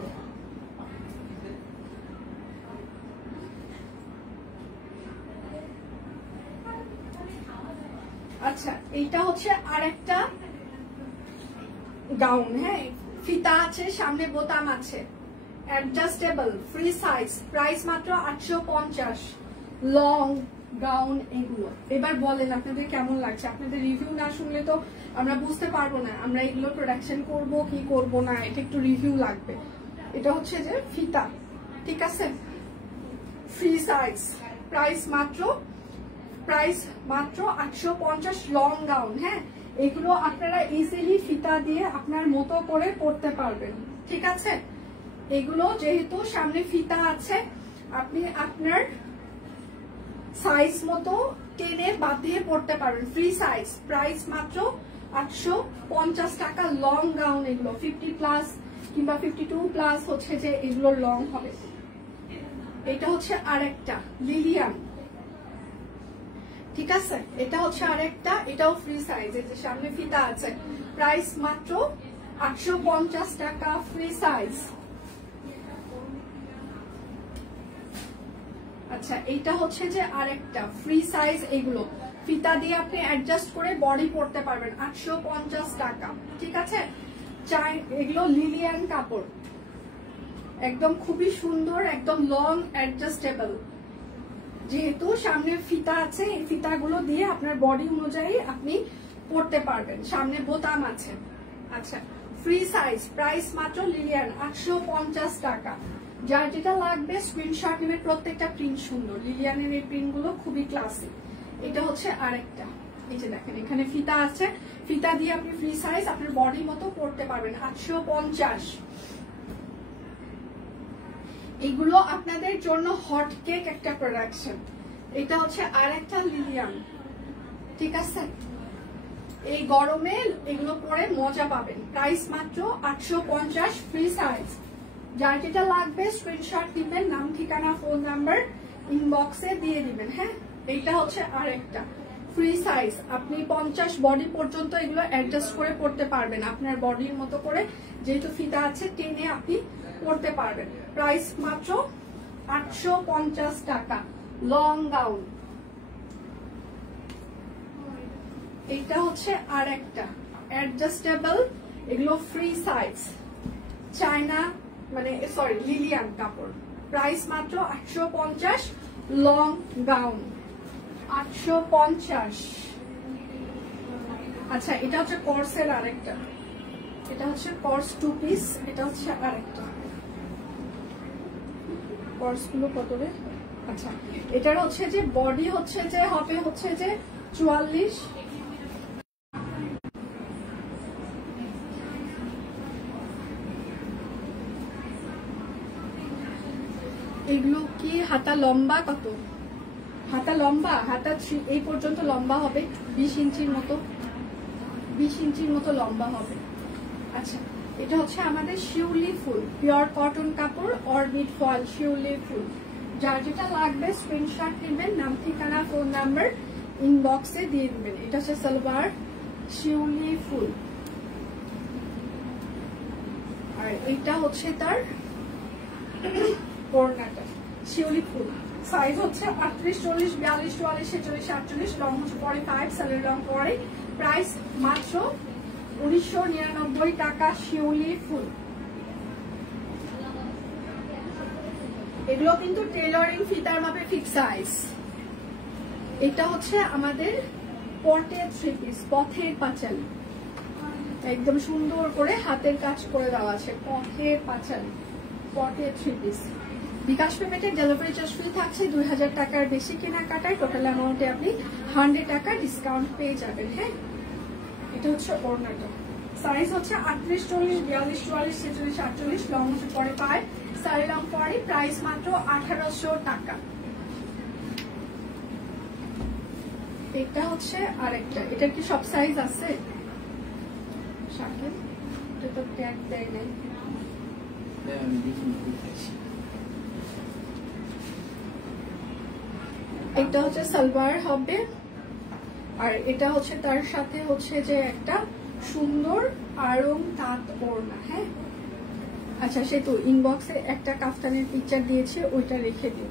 আচ্ছা এইটা হচ্ছে আরেকটা গাউন। হ্যাঁ, ফিতা আছে, সামনে বোতাম আছে, অ্যাডজাস্টেবল ফ্রি সাইজ, প্রাইস মাত্র 850, লং গাউন এগুলো। এবার বলেন আপনাদের কেমন লাগছে? আপনাদের রিভিউ না শুনলে তো আমরা বুঝতে পারবো না আমরা এগুলো প্রোডাকশন করব কি করব না, এটা একটু রিভিউ লাগবে। এটা হচ্ছে যে ফিতা, ঠিক আছে, ফ্রি সাইজ, প্রাইস মাত্র 850, লং গাউন। হ্যাঁ, এগুলো আপনারা ইজিলি ফিতা দিয়ে আপনার মতো করে পড়তে পারবেন, ঠিক আছে। এগুলো যেহেতু সামনে ফিতা আছে, আপনি আপনার সাইজ মতো টেনে বাদ দিয়ে পড়তে পারবেন, ফ্রি সাইজ, প্রাইস মাত্র 850 টাকা, লং গাউন। এগুলো 50 প্লাস কিংবা 52 প্লাস হচ্ছে যে এগুলো লং হবে। এটা হচ্ছে আরেকটা লিলিয়ান, ঠিক আছে, এটা হচ্ছে আরেকটা, এটাও ফ্রি সাইজ, এই যে সামনে ফিতা আছে, প্রাইস মাত্র 850 টাকা, ফ্রি সাইজ। আচ্ছা এইটা হচ্ছে যে আরেকটা ফ্রি সাইজ, এগুলো ফিতা দিয়ে আপনি অ্যাডজাস্ট করে বডি পড়তে পারবেন, 850 টাকা, ঠিক আছে। এগুলো লিলিয়ান কাপড়, একদম খুবই সুন্দর, একদম লং অ্যাডজাস্টেবল। যেহেতু সামনে ফিতা আছে, এই ফিতাগুলো দিয়ে আপনার বডি অনুযায়ী আপনি পড়তে পারবেন, সামনে বোতাম আছে। আচ্ছা ফ্রি সাইজ, প্রাইস মাত্র লিলিয়ান 850 টাকা। যার যেটা লাগবে স্ক্রিনশট নেবেন, প্রত্যেকটা প্রিন্ট সুন্দর, লিলিয়ানের এই প্রিন্ট গুলো খুবই ক্লাসিক। এটা হচ্ছে আরেকটা, এই যে দেখেন এখানে ফিতা আছে, ফিতা দিয়ে আপনি ফ্রি সাইজ আপনার বডি মতো পড়তে পারবেন, 850। এগুলো আপনাদের জন্য হট কেক একটা প্রোডাকশন। এটা হচ্ছে আরেকটা লিলিয়ান, ঠিক আছে, এই গরমে এগুলো পরে মজা পাবেন, প্রাইস মাত্র 850, ফ্রি সাইজ। যার যেটা লাগবে স্ক্রিনশট দিবেন, নাম ঠিকানা ফোন নাম্বার ইনবক্সে দিয়ে দিবেন। হ্যাঁ, এইটা হচ্ছে আরেকটা ফ্রি সাইজ, আপনি 50 বডি পর্যন্ত এগুলো অ্যাডজাস্ট করে পড়তে পারবেন আপনার বডির মতো করে, যেহেতু ফিতা আছে টেনে আপনি পড়তে পারবেন, প্রাইস মাত্র 850 টাকা, লং গাউন। এটা হচ্ছে আরেকটা অ্যাডজাস্টেবল, এগুলো ফ্রি সাইজ, চায়না মানে সরি লিলিয়ান কাপড়, প্রাইস মাত্র 850, লং গাউন 850। আচ্ছা এটা হচ্ছে কর্সের আরেকটা, এটা হচ্ছে কর্স 2 পিস, এটা হচ্ছে আরেকটা। কর্স গুলো কত রে? আচ্ছা এটার হচ্ছে যে বডি হচ্ছে যে হবে হচ্ছে যে 44, এগুলো কি হাতা লম্বা কত? হাতা লম্বা, হাতা এই পর্যন্ত লম্বা হবে, 20 ইঞ্চির মতো, 20 ইঞ্চির মতো লম্বা হবে। আচ্ছা এটা হচ্ছে আমাদের শিউলি ফুল, পিওর কটন কাপড়, অরবিট ফল শিউলি ফুল। যার যেটা লাগবে স্ক্রিনশট নেবেন, নাম ঠিকানা ফোন নাম্বার ইনবক্সে দিয়ে দিবেন। এটা হচ্ছে সালোয়ার শিউলি ফুল। আর এটা হচ্ছে তার ওড়নাটা শিউলি ফুল। সাইজ হচ্ছে 38, 40, 42, 44, 46, 48, লং হচ্ছে 45, সালোয়ার লং পরে। প্রাইস মাত্র 1999 টাকা শিউলি ফুল। এগুলো কিন্তু টেলরিং ফিতার মাপে ফিক্স সাইজ। এটা হচ্ছে আমাদের পটের থ্রি পিস, পথের পাঁচালী, একদম সুন্দর করে হাতের কাজ করে দেওয়া আছে, পথের পাঁচালী, পটের থ্রি পিস। বিকাশ পেমেন্টের ডেলিভারি চার্জ ফ্রি থাকছে। 2000 টাকার বেশি কেনাকাটায় টোটাল অ্যামাউন্টে আপনি 100 টাকা ডিসকাউন্ট পেয়ে যাবেন। হ্যাঁ, এটা হচ্ছে ওড়নাটা। সাইজ হচ্ছে 38, 40, 42, 44, 46, 48, লং হচ্ছে 45, সাড়ে লং পরে। প্রাইস মাত্র 1800 টাকা। এটা হচ্ছে আরেকটা, এটা কি সব সাইজ আছে? শাকিল, এটা তো ট্যাগ দেয় নাই। এটা হচ্ছে সালোয়ার হবে, আর এটা হচ্ছে তার সাথে হচ্ছে যে একটা সুন্দর আরং তাঁত ওড়না। হ্যাঁ, আচ্ছা সে তো ইনবক্সে একটা কাফতানের পিকচার দিয়েছে, ওইটা রেখে দিও।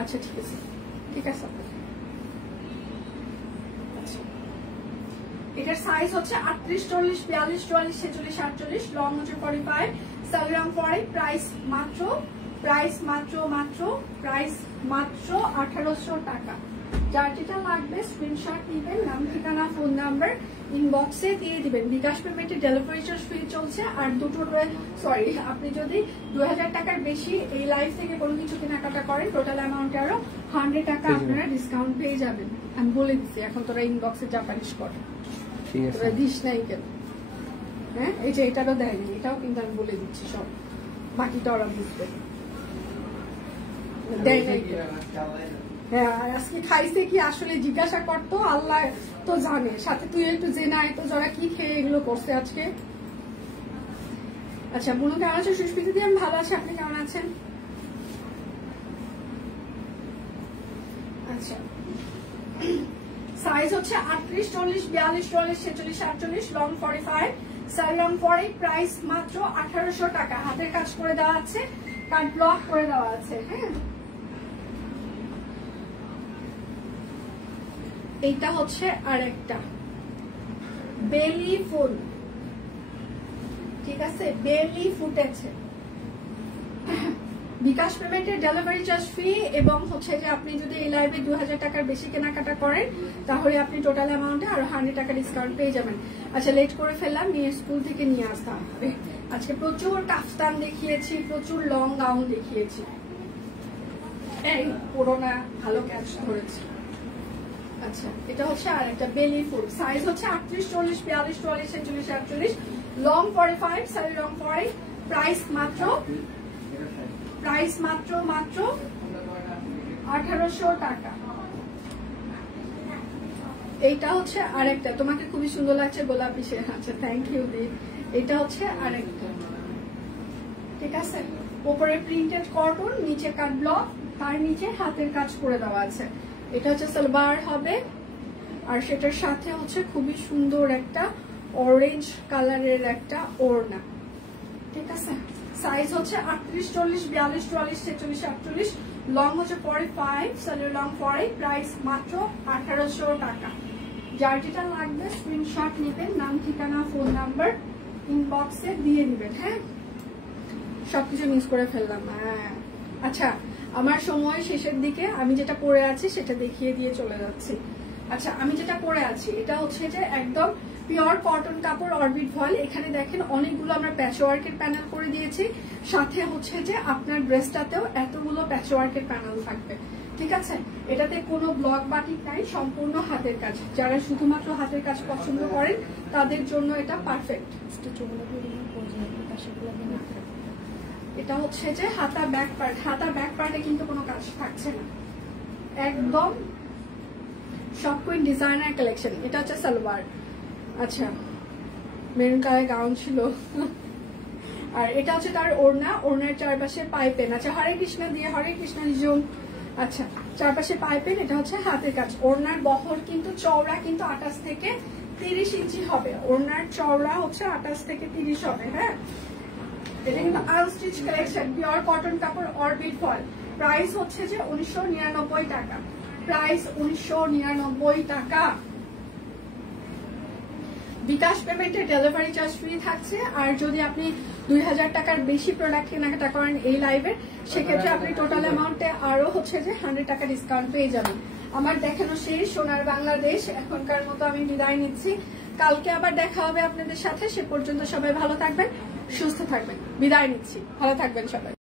আচ্ছা ঠিক আছে, ঠিক আছে। এটার সাইজ হচ্ছে 38, 40, 42, 44, 46, 48, লং হচ্ছে 45, সালোয়ার লং পরে। প্রাইস মাত্র 1800 টাকা। যার যেটা লাগবে স্ক্রিনশট দিবেন, নাম ঠিকানা ফোন নাম্বার ইনবক্সে দিয়ে দিবেন। বিকাশ পেমেন্টে ডেলিভারি চার্জ ফ্রি চলছে। আর সরি, আপনি যদি 2000 টাকার বেশি এই লাইভ থেকে কোনো কিছু কেনাকাটা করেন টোটাল অ্যামাউন্টে আরো 100 টাকা আপনারা ডিসকাউন্ট পেয়ে যাবেন। আমি বলে দিচ্ছি, এখন তোরা ইনবক্সে জাপানিশ করে তোরা দিস নাই কেন? হ্যাঁ, এই যে এটারও দেয়নি, এটাও কিন্তু আমি বলে দিচ্ছি, সব বাকিটা ওরা বুঝবে। হ্যাঁ, আজকে খাইছে কি আসলে জিজ্ঞাসা করতো, আল্লাহ তো জানে, সাথে তুই একটু জেনে আয় তো যারা কি খেয়ে এগুলো করছে আজকে। আচ্ছা বুনু কেমন আছে? সুস্মিতা দিয়ে আমি ভালো আছি, আপনি কেমন আছেন? আচ্ছা, সাইজ হচ্ছে 38, 40, 42, 44, 46, 48, লং 45, সাইজ লং পরে। প্রাইস মাত্র 1800 টাকা। হাতের কাজ করে দেওয়া আছে, কাট ব্লক করে দেওয়া আছে। হ্যাঁ, এইটা হচ্ছে আরেকটা বেলি ফুল, ঠিক আছে, বেলি ফুটেছে। বিকাশ পেমেন্টের ডেলিভারি চার্জ ফ্রি, এবং হচ্ছে যে আপনি যদি এই লাইভে 2000 টাকার বেশি কেনাকাটা করেন তাহলে আপনি টোটাল অ্যামাউন্টে আরো 100 টাকা ডিসকাউন্ট পেয়ে যাবেন। আচ্ছা, লেট করে ফেললাম, মেয়ে স্কুল থেকে নিয়ে আসতাম। আজকে প্রচুর কাফতান দেখিয়েছি, প্রচুর লং গাউন দেখিয়েছি। এই পুরোনা ভালো ক্যাচ ধরেছে। আচ্ছা, এটা হচ্ছে আর একটা বেলি ফুল। সাইজ হচ্ছে 38, 40, 42, 44, 46, 48, লং 45, সাইজ লং 40। প্রাইস মাত্র 1800 টাকা। এইটা হচ্ছে আরেকটা, তোমাকে খুবই সুন্দর লাগছে গোলাপি সে। আচ্ছা, থ্যাংক ইউ দি। এটা হচ্ছে আরেকটা, ঠিক আছে, উপরে প্রিন্টেড কটন, নিচে কাট ব্লক, তার নিচে হাতের কাজ করে দেওয়া আছে। এটা হচ্ছে সালোয়ার হবে, আর সেটার সাথে হচ্ছে খুবই সুন্দর একটা অরেঞ্জ কালারের একটা ওড়না, ঠিক আছে। সাইজ হচ্ছে 38, 40, 42, 44, 46, 48, লং হচ্ছে 45, সালোয়ার লং 40। প্রাইস মাত্র 1800 টাকা। যার যেটা লাগবে স্ক্রিনশট নেবেন, নাম ঠিকানা ফোন নাম্বার ইনবক্সে দিয়ে দিবেন। হ্যাঁ, সবকিছু মিস করে ফেললাম। হ্যাঁ, আচ্ছা, আমার সময় শেষের দিকে আমি যেটা পরে আছি সেটা দেখিয়ে দিয়ে চলে যাচ্ছি। আচ্ছা, আমি যেটা পরে আছি এটা হচ্ছে যে একদম পিওর কটন কাপড়, অরবিট ভয়েল। এখানে দেখেন অনেকগুলো আমরা প্যাচওয়ার্কের প্যানেল করে দিয়েছি, সাথে হচ্ছে যে আপনার ড্রেসটাতেও এতগুলো প্যাচওয়ার্কের প্যানেল থাকবে, ঠিক আছে। এটাতে কোনো ব্লক বাটিক নাই, সম্পূর্ণ হাতের কাজ। যারা শুধুমাত্র হাতের কাজ পছন্দ করেন তাদের জন্য এটা পারফেক্ট। এটা হচ্ছে যে হাতা ব্যাক পার্ট, হাতা ব্যাক পার্টে কিন্তু কোনো কাজ থাকছে না, একদম সব কুইন ডিজাইনার কালেকশন। এটা হচ্ছে সালোয়ার। আচ্ছা, মেরুন কালার গাউন ছিল। আর এটা হচ্ছে তার ওড়না, ওড়নার চারপাশে পাইপেন। আচ্ছা, হরে কৃষ্ণ দিয়ে, হরে কৃষ্ণ নিজম। আচ্ছা, চারপাশে পাইপেন, এটা হচ্ছে হাতের কাজ। ওড়নার বহর কিন্তু চওড়া কিন্তু 28 থেকে 30 ইঞ্চি হবে। ওড়নার চওড়া হচ্ছে 28 থেকে 30 হবে। হ্যাঁ, এটা কিন্তু আনস্টিচ কালেকশন, পিওর কটন কাপড় অরবিট ফয়েল। প্রাইস হচ্ছে যে 1999 টাকা, প্রাইস 1999 টাকা। বিকাশ পেমেন্টে ডেলিভারি চার্জ ফ্রি থাকছে। আর যদি আপনি 2000 টাকার বেশি প্রোডাক্ট কেনাকাটা করেন এই লাইভে, সেক্ষেত্রে আপনি টোটাল অ্যামাউন্টে আরো হচ্ছে যে 100 টাকা ডিসকাউন্ট পেয়ে যাবেন। আমার দেখানো শেষ সোনার বাংলাদেশ, এখনকার মতো আমি বিদায় নিচ্ছি। কালকে আবার দেখা হবে আপনাদের সাথে। সে পর্যন্ত সবাই ভালো থাকবেন, সুস্থ থাকবেন। বিদায় নিচ্ছি, ভালো থাকবেন সবাই।